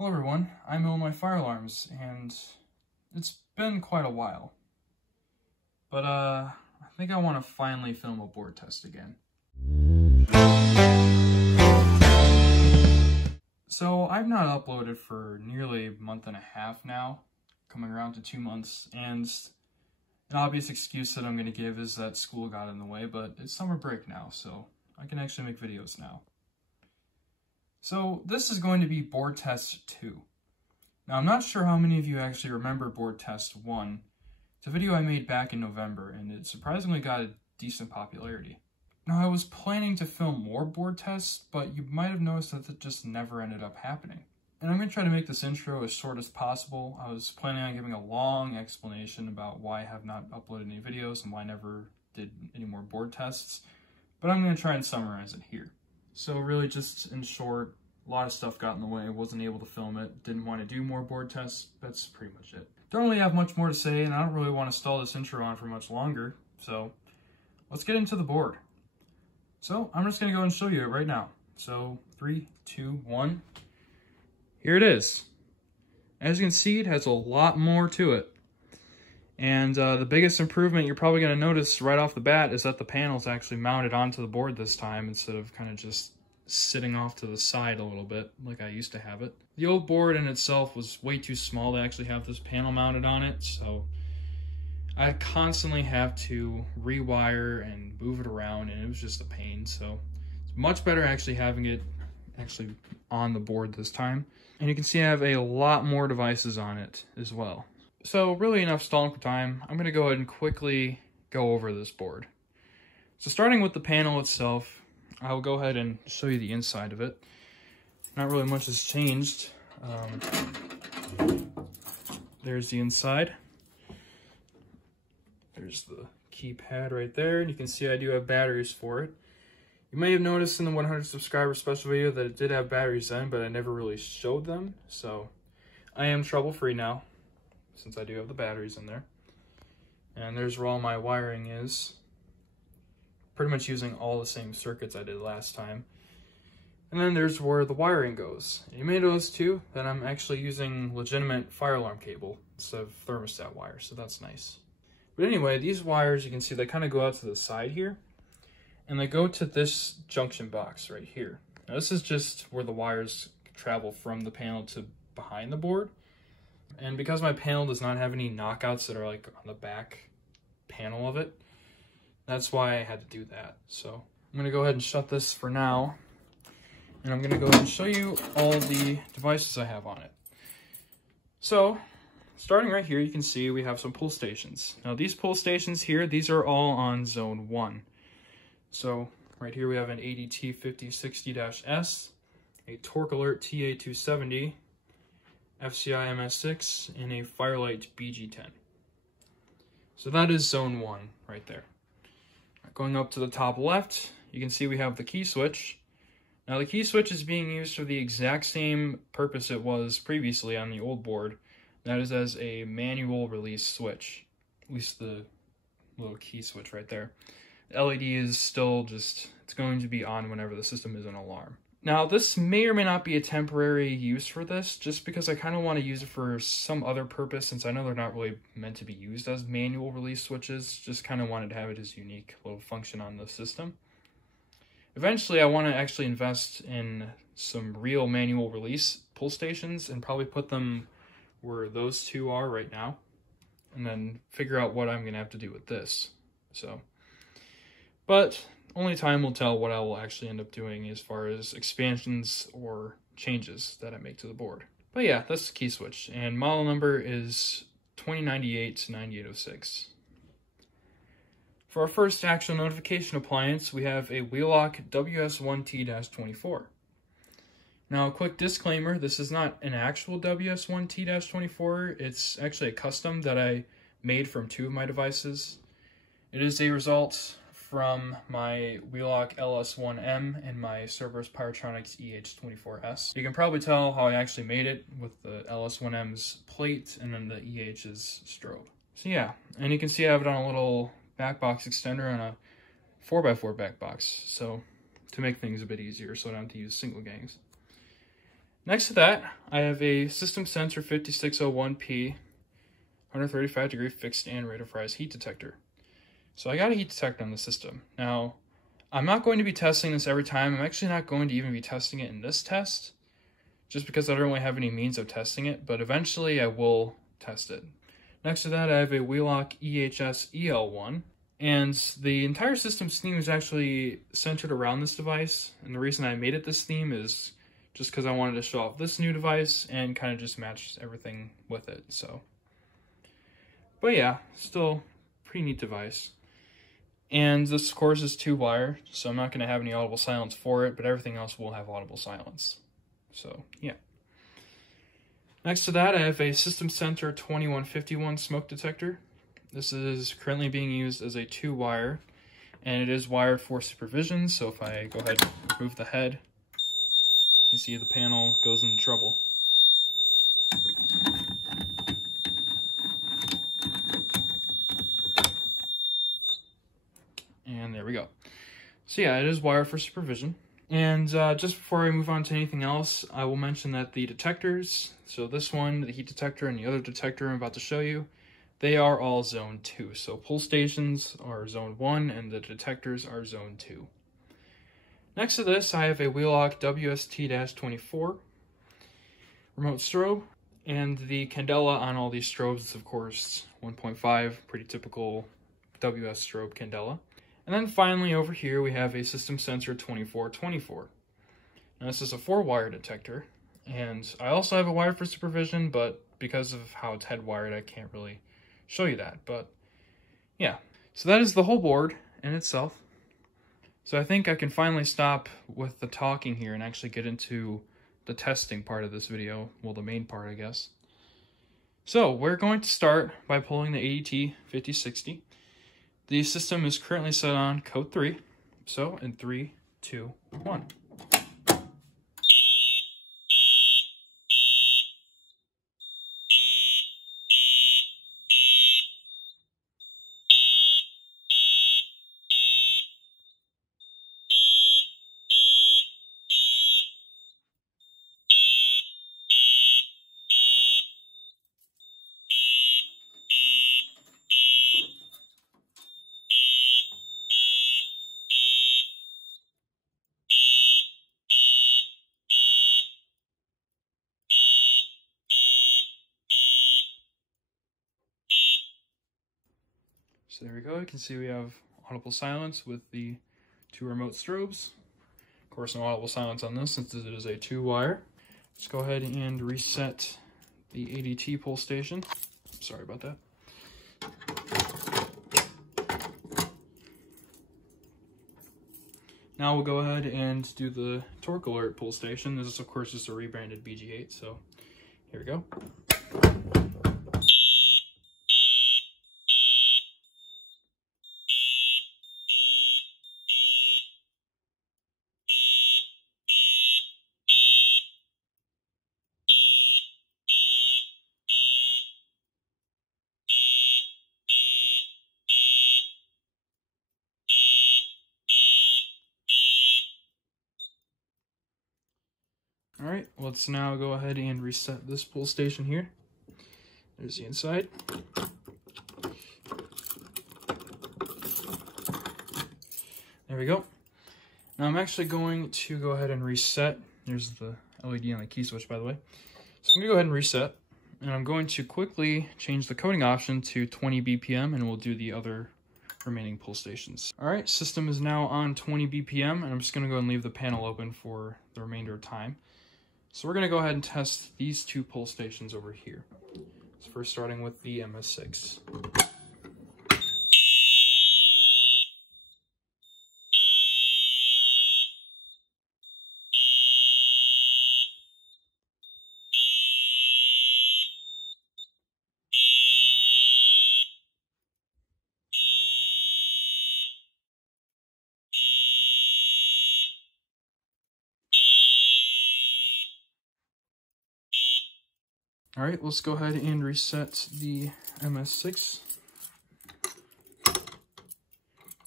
Hello everyone, I'm my fire alarms, and it's been quite a while. But I think I want to finally film a board test again. So I've not uploaded for nearly a month and a half now, coming around to 2 months, and an obvious excuse that I'm going to give is that school got in the way, but it's summer break now, so I can actually make videos now. So this is going to be board test 2. Now I'm not sure how many of you actually remember board test 1. It's a video I made back in November, and it surprisingly got a decent popularity. Now I was planning to film more board tests, but you might have noticed that it just never ended up happening. And I'm going to try to make this intro as short as possible. I was planning on giving a long explanation about why I have not uploaded any videos and why I never did any more board tests, but I'm going to try and summarize it here. So really just in short, a lot of stuff got in the way, wasn't able to film it, didn't want to do more board tests, that's pretty much it. Don't really have much more to say, and I don't really want to stall this intro on for much longer, so let's get into the board. So I'm just going to go and show you it right now. So 3, 2, 1, here it is. As you can see, it has a lot more to it. And the biggest improvement you're probably going to notice right off the bat is that the panel's actually mounted onto the board this time instead of kind of just sitting off to the side a little bit like I used to have it. The old board in itself was way too small to actually have this panel mounted on it, so I constantly have to rewire and move it around, and it was just a pain. So it's much better actually having it actually on the board this time. And you can see I have a lot more devices on it as well. So really enough stalling for time, I'm going to go ahead and quickly go over this board. So starting with the panel itself, I'll go ahead and show you the inside of it. Not really much has changed. There's the inside. There's the keypad right there, and you can see I do have batteries for it. You may have noticed in the 100 subscriber special video that it did have batteries in, but I never really showed them, so I am trouble-free now, since I do have the batteries in there. And there's where all my wiring is. Pretty much using all the same circuits I did last time. And then there's where the wiring goes. You may notice too that I'm actually using legitimate fire alarm cable instead of thermostat wire, so that's nice. But anyway, these wires, you can see they kind of go out to the side here, and they go to this junction box right here. Now this is just where the wires travel from the panel to behind the board. And because my panel does not have any knockouts that are like on the back panel of it, that's why I had to do that. So I'm gonna go ahead and shut this for now, and I'm gonna go ahead and show you all the devices I have on it. So starting right here, you can see we have some pull stations. Now these pull stations here, these are all on zone 1. So right here we have an ADT 5060-S, a Torque Alert TA270, FCI MS6, and a Firelight BG10. So that is zone 1 right there. Going up to the top left, you can see we have the key switch. Now the key switch is being used for the exact same purpose it was previously on the old board. That is as a manual release switch, at least the little key switch right there. The LED is still just, it's going to be on whenever the system is in alarm. Now this may or may not be a temporary use for this, just because I kind of want to use it for some other purpose, since I know they're not really meant to be used as manual release switches. Just kind of wanted to have it as a unique little function on the system. Eventually I want to actually invest in some real manual release pull stations and probably put them where those two are right now, and then figure out what I'm going to have to do with this. But only time will tell what I will actually end up doing as far as expansions or changes that I make to the board. But yeah, that's the key switch, and model number is 2098-9806. For our first actual notification appliance, we have a Wheelock WS1T-24. Now, a quick disclaimer, this is not an actual WS1T-24, it's actually a custom that I made from 2 of my devices. It is a result from my Wheelock LS1M and my Cerberus Pyrotronics EH24S. You can probably tell how I actually made it with the LS1M's plate and then the EH's strobe. So yeah, and you can see I have it on a little back box extender on a 4x4 back box, so to make things a bit easier so I don't have to use single gangs. Next to that, I have a System Sensor 5601P 135 degree fixed and rate of rise heat detector. So I got a heat detector on the system. Now, I'm not going to be testing this every time. I'm actually not going to even be testing it in this test, just because I don't really have any means of testing it, but eventually I will test it. Next to that, I have a Wheelock EHS EL1, and the entire system's theme is actually centered around this device, and the reason I made it this theme is just because I wanted to show off this new device and kind of just match everything with it, so. But yeah, still pretty neat device. And this, of course, is 2-wire, so I'm not going to have any audible silence for it, but everything else will have audible silence. So, yeah. Next to that, I have a System Center 2151 smoke detector. This is currently being used as a 2-wire, and it is wired for supervision, so if I go ahead and move the head, you see the panel goes into trouble. And there we go. So yeah, it is wired for supervision. And just before I move on to anything else, I will mention that the detectors, so this one, the heat detector, and the other detector I'm about to show you, they are all zone 2. So pull stations are zone 1 and the detectors are zone 2. Next to this, I have a Wheelock WST-24 remote strobe, and the candela on all these strobes is, of course, 1.5, pretty typical WS strobe candela. And then finally over here we have a System Sensor 2424. Now this is a 4-wire detector, and I also have a wire for supervision, but because of how it's head wired I can't really show you that, but yeah. So that is the whole board in itself. So I think I can finally stop with the talking here and actually get into the testing part of this video, well, the main part I guess. So we're going to start by pulling the ADT 5060. The system is currently set on code 3, so in 3, 2, 1. So there we go, you can see we have audible silence with the 2 remote strobes. Of course, no audible silence on this since it is a 2-wire. Let's go ahead and reset the ADT pull station. Sorry about that. Now we'll go ahead and do the torque alert pull station. This is, of course, just a rebranded BG8, so here we go. Alright, let's now go ahead and reset this pull station here. There's the inside. There we go. Now I'm actually going to go ahead and reset. There's the LED on the key switch, by the way. So I'm going to go ahead and reset. And I'm going to quickly change the coding option to 20 BPM, and we'll do the other remaining pull stations. Alright, system is now on 20 BPM, and I'm just going to go and leave the panel open for the remainder of time. So we're going to go ahead and test these 2 pull stations over here. So first starting with the MS6. Alright, let's go ahead and reset the MS6.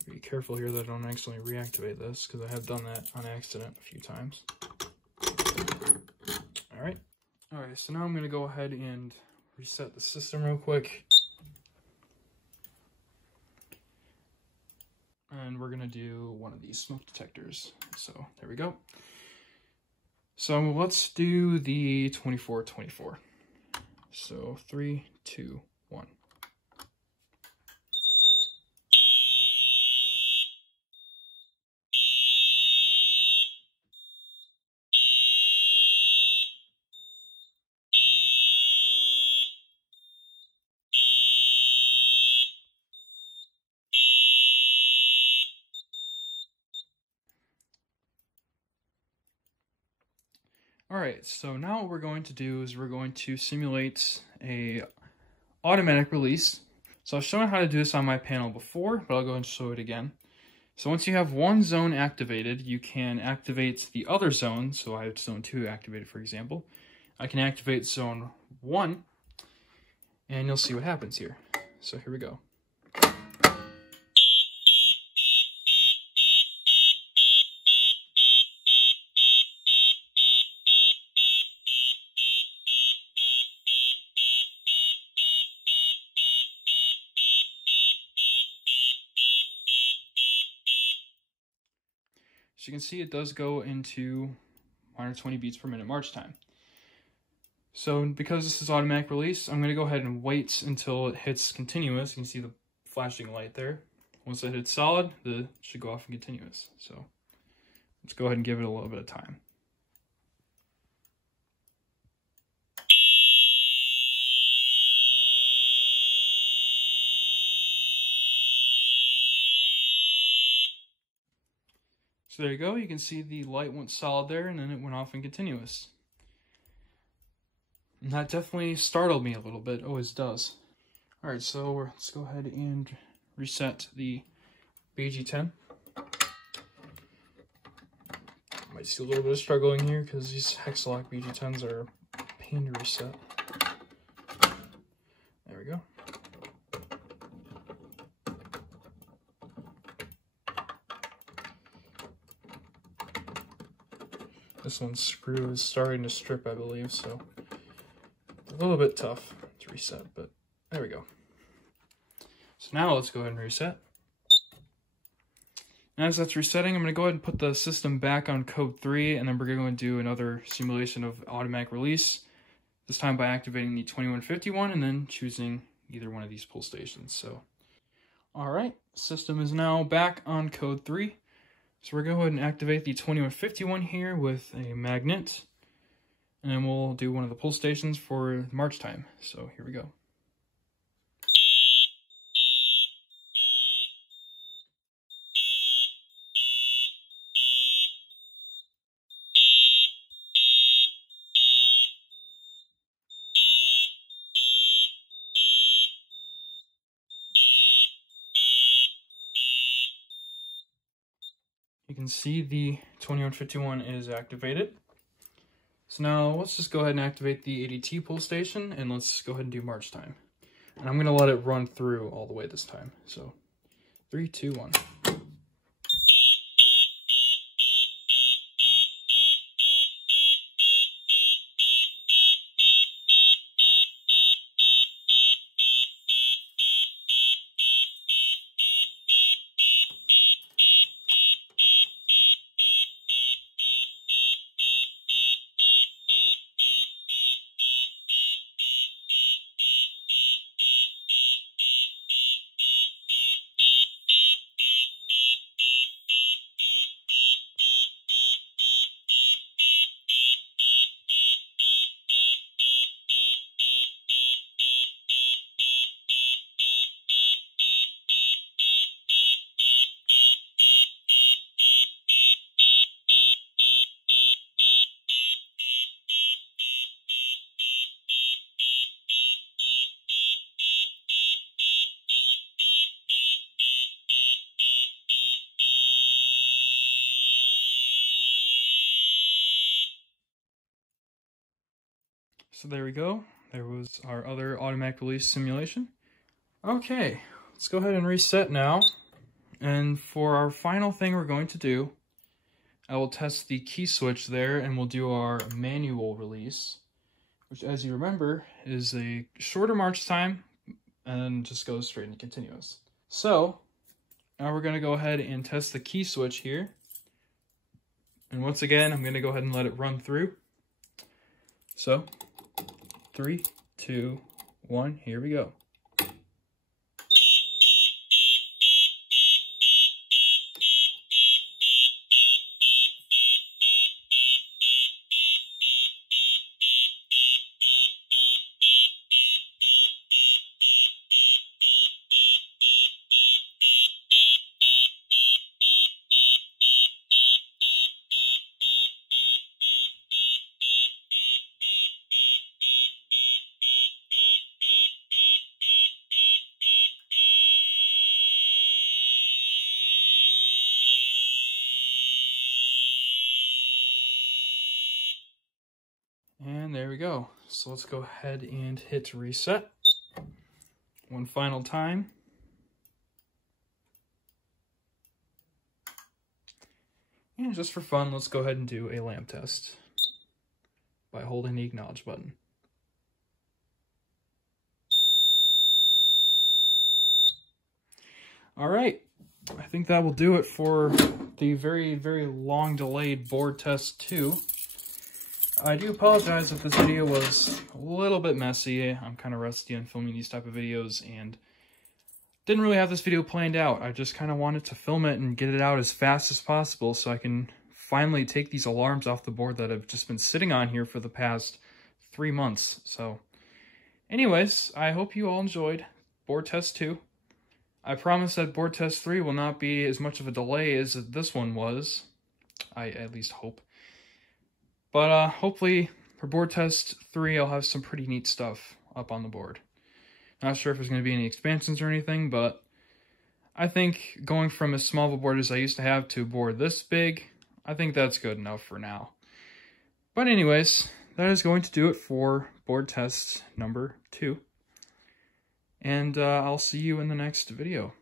Be careful here that I don't accidentally reactivate this, because I have done that on accident a few times. Alright, so now I'm going to go ahead and reset the system real quick. And we're going to do one of these smoke detectors. So there we go. So let's do the 2424. So 3, 2, 1. Alright, so now what we're going to do is we're going to simulate a automatic release. So I've shown how to do this on my panel before, but I'll go and show it again. So once you have one zone activated, you can activate the other zone. So I have zone 2 activated, for example. I can activate zone 1, and you'll see what happens here. So here we go. So you can see it does go into 120 beats per minute march time. So because this is automatic release, I'm going to go ahead and wait until it hits continuous. You can see the flashing light there. Once it hits solid, it should go off in continuous. So let's go ahead and give it a little bit of time. So there you go, you can see the light went solid there and then it went off in continuous. And that definitely startled me a little bit, always does. Alright, so let's go ahead and reset the BG10. Might see a little bit of struggling here because these Hexalock BG10s are a pain to reset. There we go. This one's screw is starting to strip, I believe, so a little bit tough to reset, but there we go. So now let's go ahead and reset. And as that's resetting, I'm going to go ahead and put the system back on code 3, and then we're going to do another simulation of automatic release, this time by activating the 2151 and then choosing either one of these pull stations. So, alright, system is now back on code 3. So we're going to go ahead and activate the 2151 here with a magnet, and then we'll do one of the pull stations for march time. So here we go. You can see the 2151 is activated. So now let's just go ahead and activate the ADT pull station and let's go ahead and do march time. And I'm going to let it run through all the way this time. So 3, 2, 1. So there we go. There was our other automatic release simulation. Okay, let's go ahead and reset now. And for our final thing we're going to do I will test the key switch there, and we'll do our manual release, which, as you remember, is a shorter march time and just goes straight into continuous. So now we're going to go ahead and test the key switch here. And once again, I'm going to go ahead and let it run through. So 3, 2, 1, here we go. And there we go. So let's go ahead and hit reset one final time. And just for fun, let's go ahead and do a lamp test by holding the acknowledge button. All right, I think that will do it for the very, very long delayed board test 2. I do apologize if this video was a little bit messy. I'm kind of rusty on filming these type of videos and didn't really have this video planned out. I just kind of wanted to film it and get it out as fast as possible so I can finally take these alarms off the board that have just been sitting on here for the past 3 months. So anyways, I hope you all enjoyed board test 2. I promise that board test 3 will not be as much of a delay as this one was. I at least hope. But hopefully for board test 3, I'll have some pretty neat stuff up on the board. Not sure if there's going to be any expansions or anything, but I think going from as small of a board as I used to have to a board this big, I think that's good enough for now. But anyways, that is going to do it for board test number 2. And I'll see you in the next video.